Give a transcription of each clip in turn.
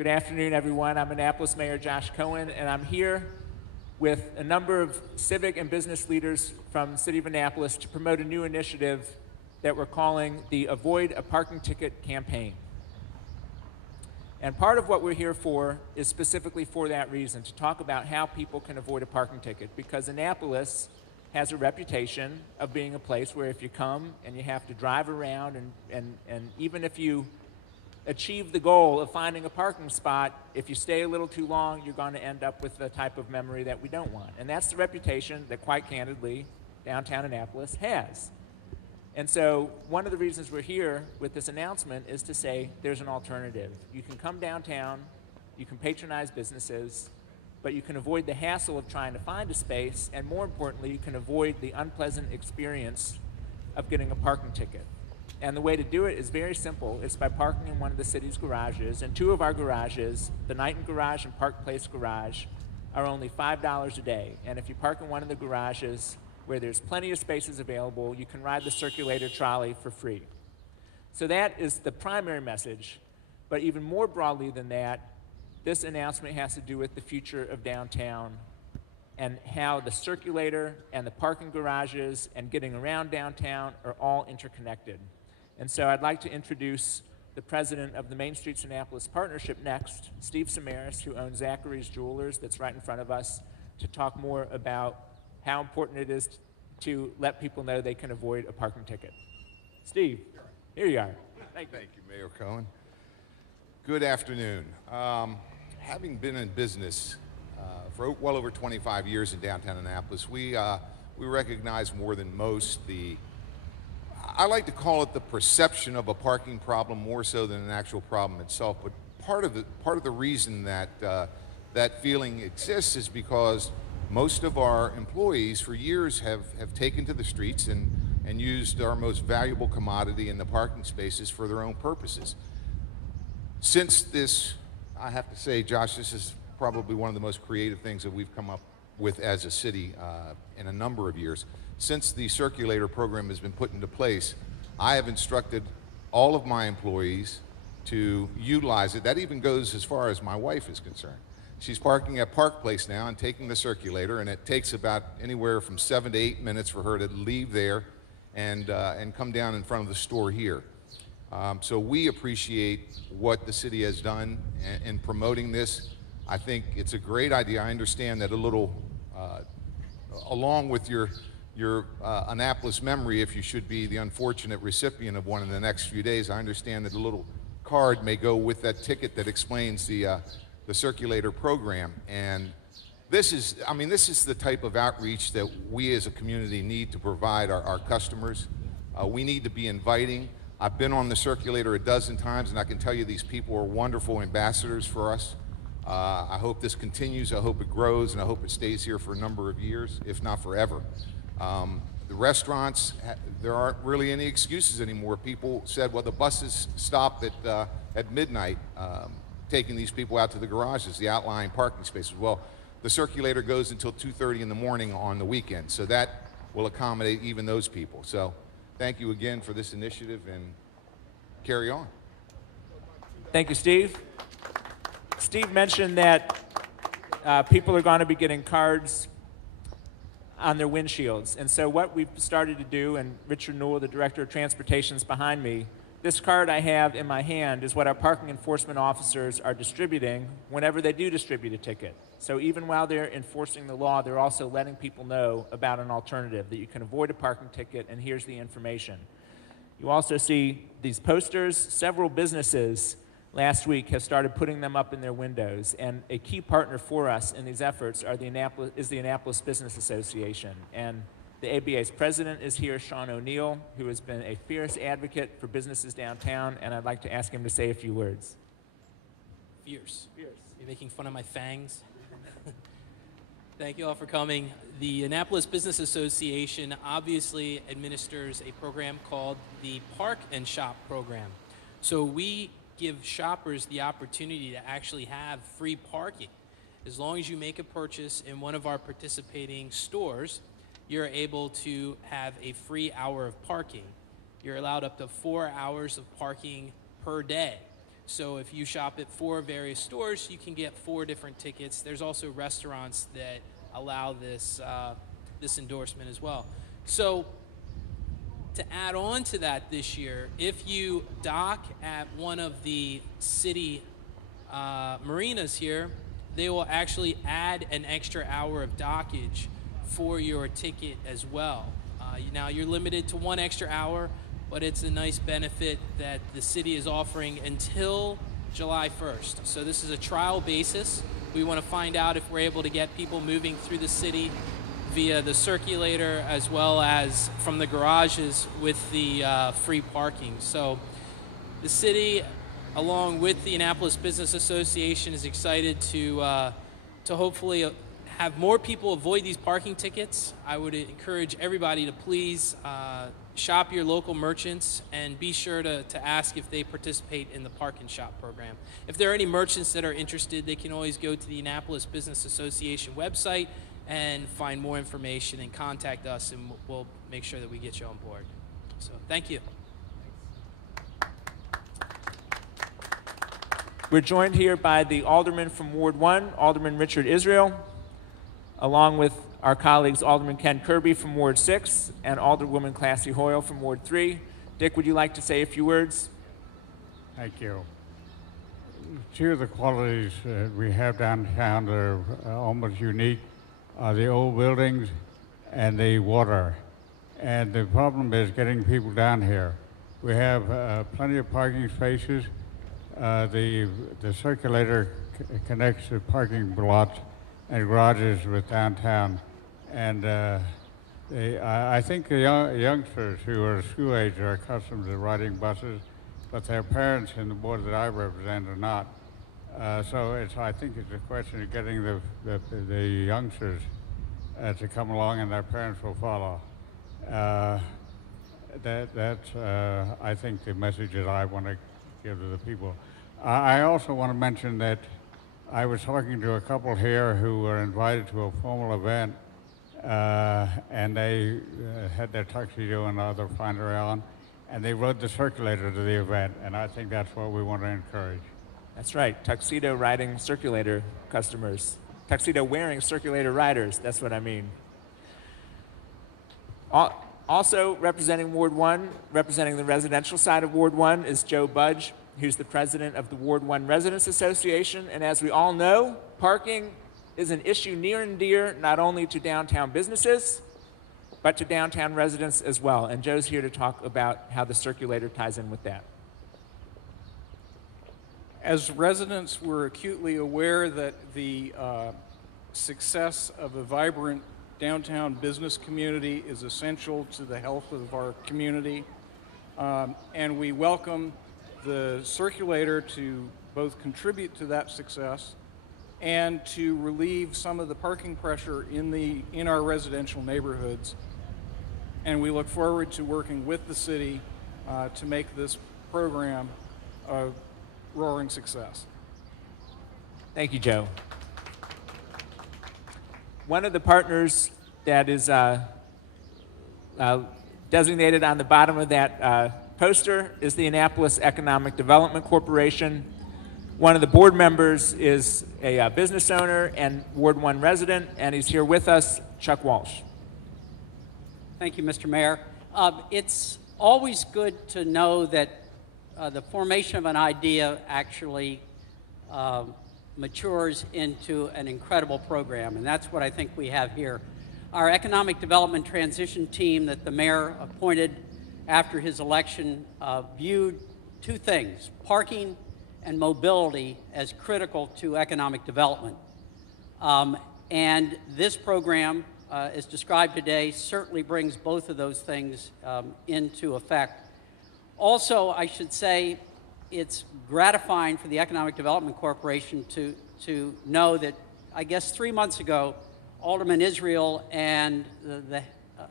Good afternoon, everyone. I'm Annapolis Mayor Josh Cohen, and I'm here with a number of civic and business leaders from the city of Annapolis to promote a new initiative that we're calling the Avoid a Parking Ticket campaign. And part of what we're here for is specifically for that reason, to talk about how people can avoid a parking ticket, because Annapolis has a reputation of being a place where if you come and you have to drive around and even if you achieve the goal of finding a parking spot, if you stay a little too long, you're going to end up with the type of memory that we don't want. And that's the reputation that, quite candidly, downtown Annapolis has. And so one of the reasons we're here with this announcement is to say there's an alternative. You can come downtown, you can patronize businesses, but you can avoid the hassle of trying to find a space, and more importantly, you can avoid the unpleasant experience of getting a parking ticket. And the way to do it is very simple. It's by parking in one of the city's garages. And two of our garages, the Knighton Garage and Park Place Garage, are only $5 a day. And if you park in one of the garages where there's plenty of spaces available, you can ride the circulator trolley for free. So that is the primary message. But even more broadly than that, this announcement has to do with the future of downtown and how the circulator and the parking garages and getting around downtown are all interconnected. And so I'd like to introduce the president of the Main Streets Annapolis Partnership next, Steve Samaras, who owns Zachary's Jewelers, that's right in front of us, to talk more about how important it is to let people know they can avoid a parking ticket. Steve, here you are. Thank you, Mayor Cohen. Good afternoon. Having been in business for well over 25 years in downtown Annapolis, we recognize more than most I like to call it the perception of a parking problem more so than an actual problem itself. But part of the reason that that feeling exists is because most of our employees for years have taken to the streets and used our most valuable commodity in the parking spaces for their own purposes. Since this, I have to say, Josh, this is probably one of the most creative things that we've come up with as a city in a number of years. Since the circulator program has been put into place, I have instructed all of my employees to utilize it. That even goes as far as my wife is concerned. She's parking at Park Place now and taking the circulator, and it takes about anywhere from 7 to 8 minutes for her to leave there and come down in front of the store here. So we appreciate what the city has done in promoting this. I think it's a great idea. I understand that a little, along with your Annapolis memory, if you should be the unfortunate recipient of one in the next few days, I understand that a little card may go with that ticket that explains the circulator program. And this is the type of outreach that we as a community need to provide our customers. We need to be inviting. I've been on the circulator a dozen times, and I can tell you these people are wonderful ambassadors for us. I hope this continues, I hope it grows, and I hope it stays here for a number of years, if not forever. The restaurants, there aren't really any excuses anymore. People said, well, the buses stop at midnight, taking these people out to the garages, the outlying parking spaces. Well, the circulator goes until 2:30 in the morning on the weekend, so that will accommodate even those people. So thank you again for this initiative, and carry on. Thank you, Steve. Steve mentioned that people are going to be getting cards on their windshields. And so what we've started to do, and Richard Newell, the Director of Transportation, is behind me, this card I have in my hand is what our parking enforcement officers are distributing whenever they do distribute a ticket. So even while they're enforcing the law, they're also letting people know about an alternative, that you can avoid a parking ticket, and here's the information. You also see these posters. Several businesses last week have started putting them up in their windows, and a key partner for us in these efforts is the Annapolis Business Association. And the ABA's president is here, Sean O'Neill, who has been a fierce advocate for businesses downtown, and I'd like to ask him to say a few words. Fierce. You're making fun of my fangs? Thank you all for coming. The Annapolis Business Association obviously administers a program called the Park and Shop program. So we give shoppers the opportunity to actually have free parking. As long as you make a purchase in one of our participating stores, you're able to have a free hour of parking. You're allowed up to 4 hours of parking per day. So if you shop at 4 various stores, you can get 4 different tickets. There's also restaurants that allow this, this endorsement as well. So to add on to that this year, if you dock at one of the city marinas here, they will actually add an extra hour of dockage for your ticket as well. Now you're limited to 1 extra hour, but it's a nice benefit that the city is offering until July 1st. So this is a trial basis. We want to find out if we're able to get people moving through the city via the circulator as well as from the garages with the free parking. So the city, along with the Annapolis Business Association, is excited to hopefully have more people avoid these parking tickets. I would encourage everybody to please shop your local merchants and be sure to ask if they participate in the Park and Shop program. If there are any merchants that are interested, they can always go to the Annapolis Business Association website and find more information and contact us, and we'll make sure that we get you on board. So thank you. We're joined here by the Alderman from Ward 1, Alderman Richard Israel, along with our colleagues Alderman Ken Kirby from Ward 6 and Alderwoman Classy Hoyle from Ward 3. Dick, would you like to say a few words? Thank you. Two of the qualities we have downtown that are almost unique are the old buildings and the water. And the problem is getting people down here. We have plenty of parking spaces. The circulator connects the parking lots and garages with downtown. And I think the youngsters who are school age are accustomed to riding buses, but their parents in the board that I represent are not. So I think it's a question of getting the youngsters to come along, and their parents will follow. That's I think the message that I want to give to the people. I also want to mention that I was talking to a couple here who were invited to a formal event, and they had their tuxedo and other finery on, and they rode the circulator to the event, and I think that's what we want to encourage. That's right, tuxedo riding circulator customers. Tuxedo wearing circulator riders, that's what I mean. Also representing Ward 1, representing the residential side of Ward 1 is Joe Budge, who's the president of the Ward 1 Residents Association. And as we all know, parking is an issue near and dear not only to downtown businesses, but to downtown residents as well. And Joe's here to talk about how the circulator ties in with that. As residents, we're acutely aware that the success of a vibrant downtown business community is essential to the health of our community. And we welcome the circulator to both contribute to that success and to relieve some of the parking pressure in our residential neighborhoods. And we look forward to working with the city to make this program a roaring success. Thank you, Joe. One of the partners that is designated on the bottom of that poster is the Annapolis Economic Development Corporation. One of the board members is a business owner and Ward 1 resident, and he's here with us, Chuck Walsh. Thank you, Mr. Mayor. It's always good to know that the formation of an idea actually matures into an incredible program, and that's what I think we have here. Our economic development transition team that the mayor appointed after his election viewed two things, parking and mobility, as critical to economic development. And this program, as described today, certainly brings both of those things into effect. Also, I should say, it's gratifying for the Economic Development Corporation to know that, I guess 3 months ago, Alderman Israel and the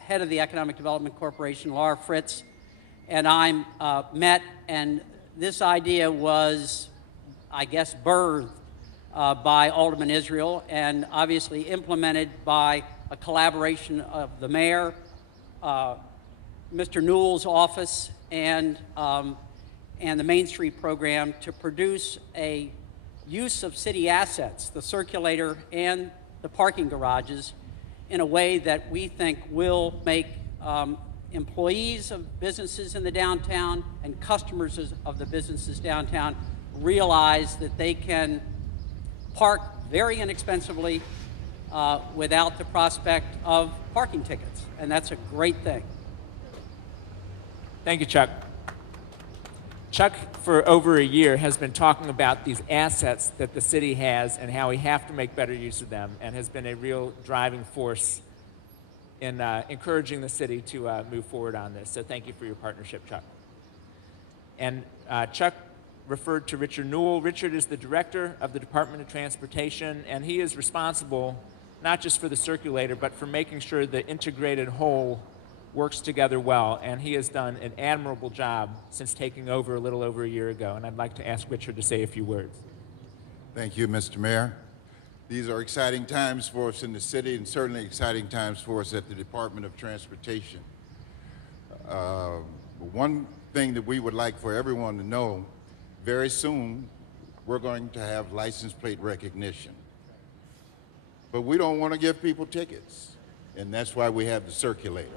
head of the Economic Development Corporation, Laura Fritz, and I met, and this idea was, I guess, birthed by Alderman Israel and obviously implemented by a collaboration of the mayor, Mr. Newell's office, and and the Main Street program to produce a use of city assets, the circulator and the parking garages, in a way that we think will make employees of businesses in the downtown and customers of the businesses downtown realize that they can park very inexpensively without the prospect of parking tickets, and that's a great thing. Thank you, Chuck. Chuck, for over a year, has been talking about these assets that the city has and how we have to make better use of them, and has been a real driving force in encouraging the city to move forward on this. So thank you for your partnership, Chuck. And Chuck referred to Richard Newell. Richard is the director of the Department of Transportation, and he is responsible not just for the circulator, but for making sure the integrated whole works together well, and he has done an admirable job since taking over a little over a year ago, and I'd like to ask Richard to say a few words. Thank you, Mr. Mayor. These are exciting times for us in the city, and certainly exciting times for us at the Department of Transportation. One thing that we would like for everyone to know, very soon we're going to have license plate recognition. But we don't want to give people tickets, and that's why we have the circulator.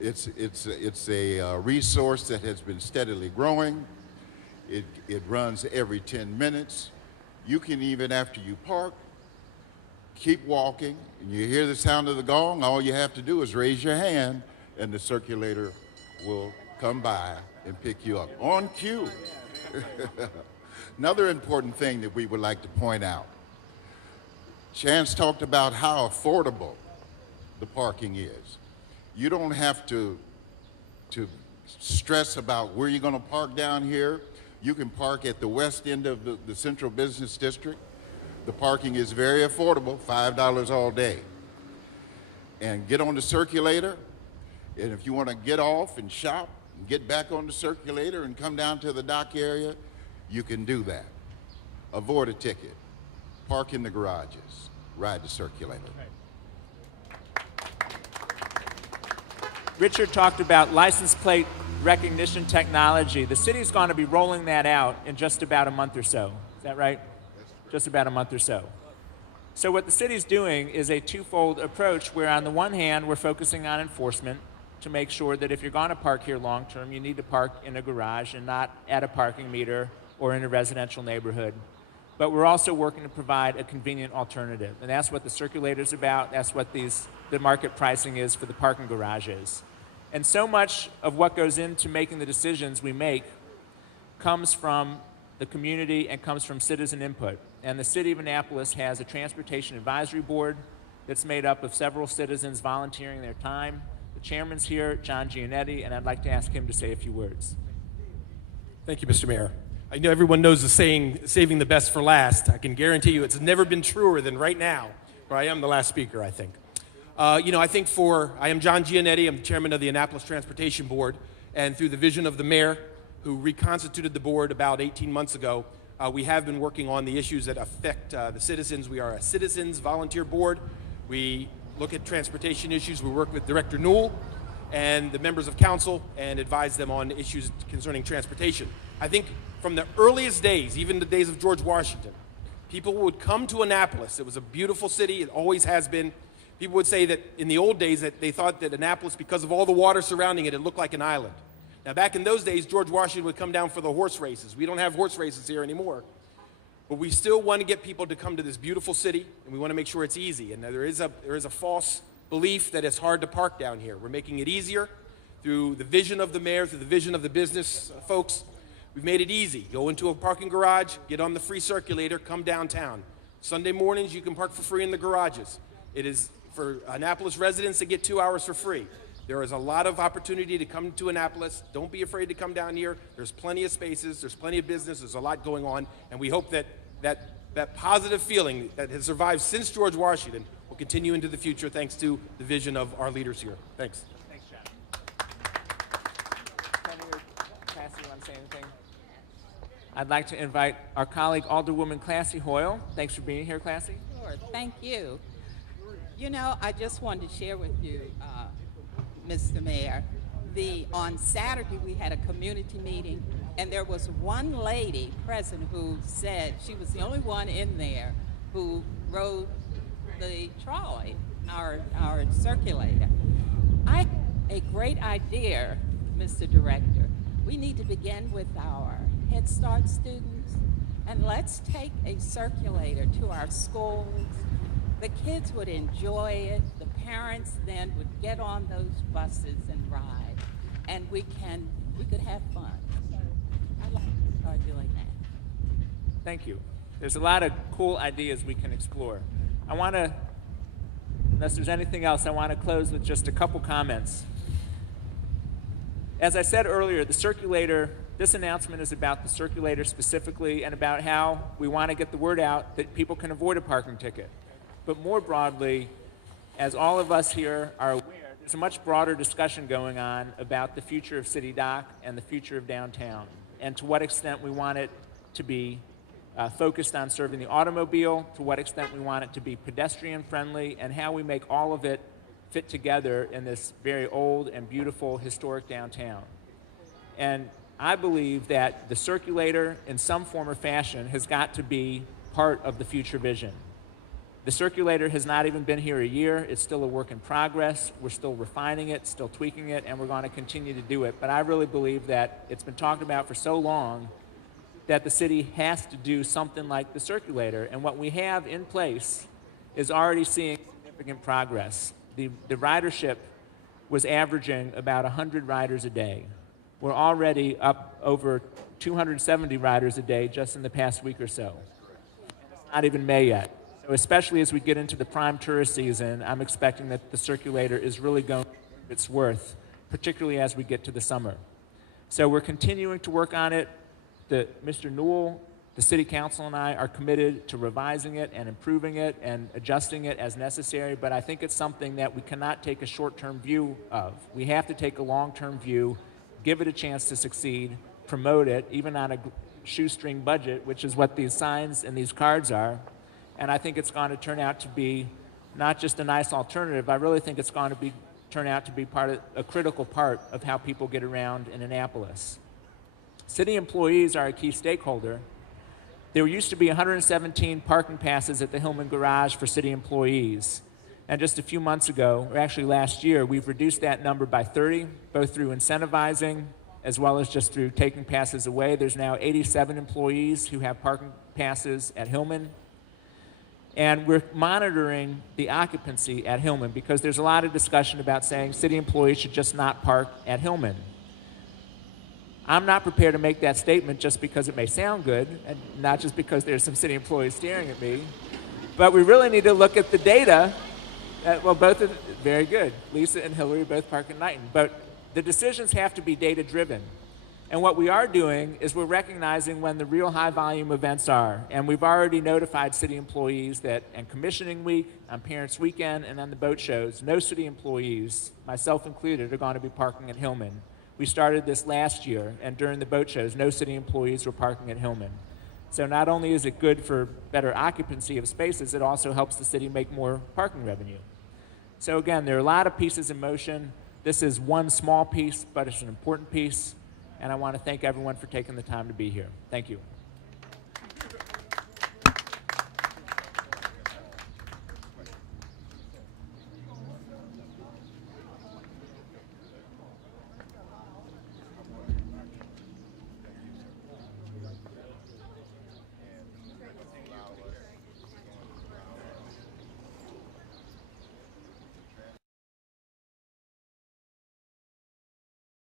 It's a resource that has been steadily growing. It runs every 10 minutes. You can, even after you park, keep walking, and you hear the sound of the gong. All you have to do is raise your hand, and the circulator will come by and pick you up on cue. Another important thing that we would like to point out, Chance talked about how affordable the parking is. You don't have to stress about where you're going to park down here. You can park at the west end of the Central Business District. The parking is very affordable, $5 all day. And get on the circulator, and if you want to get off and shop and get back on the circulator and come down to the dock area, you can do that. Avoid a ticket. Park in the garages. Ride the circulator. Richard talked about license plate recognition technology. The city's going to be rolling that out in just about a month or so. Is that right? Just about a month or so. So what the city's doing is a twofold approach where on the one hand, we're focusing on enforcement to make sure that if you're going to park here long term, you need to park in a garage and not at a parking meter or in a residential neighborhood. But we're also working to provide a convenient alternative. And that's what the circulator's about. That's what the market pricing is for the parking garages. And so much of what goes into making the decisions we make comes from the community and comes from citizen input. And the City of Annapolis has a Transportation Advisory Board that's made up of several citizens volunteering their time. The chairman's here, John Giannetti, and I'd like to ask him to say a few words. Thank you, Mr. Mayor. I know everyone knows the saying, saving the best for last. I can guarantee you it's never been truer than right now, where I am the last speaker, I think. I am John Giannetti. I'm the chairman of the Annapolis Transportation Board, and through the vision of the mayor, who reconstituted the board about 18 months ago, we have been working on the issues that affect the citizens. We are a citizens volunteer board. We look at transportation issues. We work with Director Newell and the members of council and advise them on issues concerning transportation. I think from the earliest days, even the days of George Washington, people would come to Annapolis. It was a beautiful city. It always has been. People would say that in the old days that they thought that Annapolis, because of all the water surrounding it, it looked like an island. Now, back in those days, George Washington would come down for the horse races. We don't have horse races here anymore. But we still want to get people to come to this beautiful city, and we want to make sure it's easy. And there is a false belief that it's hard to park down here. We're making it easier through the vision of the mayor, through the vision of the business folks. We've made it easy. Go into a parking garage, get on the free circulator, come downtown. Sunday mornings, you can park for free in the garages. It is for Annapolis residents to get 2 hours for free. There is a lot of opportunity to come to Annapolis. Don't be afraid to come down here. There's plenty of spaces. There's plenty of business. There's a lot going on. And we hope that positive feeling that has survived since George Washington will continue into the future thanks to the vision of our leaders here. Thanks. Thanks, John. Kenny or Cassie, want to say anything? I'd like to invite our colleague, Alderwoman Classy Hoyle. Thanks for being here, Classy. Sure, thank you. You know, I just wanted to share with you, Mr. Mayor, on Saturday we had a community meeting And there was one lady present who said she was the only one in there who rode the trolley, our circulator. I have a great idea, Mr. Director. We need to begin with our Head Start students, and let's take a circulator to our schools. The kids would enjoy it. The parents then would get on those buses and ride, and we could have fun. So I'd like to start doing that. Thank you. There's a lot of cool ideas we can explore. I want to, unless there's anything else, I want to close with just a couple comments. As I said earlier, the circulator, this announcement is about the circulator specifically and about how we want to get the word out that people can avoid a parking ticket. But more broadly, as all of us here are aware, there's a much broader discussion going on about the future of City Dock and the future of downtown, and to what extent we want it to be focused on serving the automobile, to what extent we want it to be pedestrian friendly, and how we make all of it fit together in this very old and beautiful historic downtown. And I believe that the circulator, in some form or fashion, has got to be part of the future vision. The circulator has not even been here a year. It's still a work in progress. We're still refining it, still tweaking it, and we're going to continue to do it. But I really believe that it's been talked about for so long that the city has to do something like the circulator. And what we have in place is already seeing significant progress. The ridership was averaging about 100 riders a day. We're already up over 270 riders a day just in the past week or so. And it's not even May yet. So especially as we get into the prime tourist season, I'm expecting that the circulator is really going to prove its worth, particularly as we get to the summer. So we're continuing to work on it. Mr. Newell, the City Council, and I are committed to revising it and improving it and adjusting it as necessary, but I think it's something that we cannot take a short-term view of. We have to take a long-term view, give it a chance to succeed, promote it, even on a shoestring budget, which is what these signs and these cards are. And I think it's going to turn out to be not just a nice alternative, I really think it's going to turn out to be a critical part of how people get around in Annapolis. City employees are a key stakeholder. There used to be 117 parking passes at the Hillman Garage for city employees. And just a few months ago, or actually last year, we've reduced that number by 30, both through incentivizing as well as just through taking passes away. There's now 87 employees who have parking passes at Hillman. And we're monitoring the occupancy at Hillman because there's a lot of discussion about saying city employees should just not park at Hillman. I'm not prepared to make that statement just because it may sound good, and not just because there's some city employees staring at me. But we really need to look at the data. Very good. Lisa and Hillary both park at Knighton. But the decisions have to be data-driven. And what we are doing is we're recognizing when the real high-volume events are. And we've already notified city employees that on commissioning week, on Parents' Weekend, and on the boat shows, no city employees, myself included, are going to be parking at Hillman. We started this last year, and during the boat shows, no city employees were parking at Hillman. So not only is it good for better occupancy of spaces, it also helps the city make more parking revenue. So again, there are a lot of pieces in motion. This is one small piece, but it's an important piece. And I want to thank everyone for taking the time to be here. Thank you.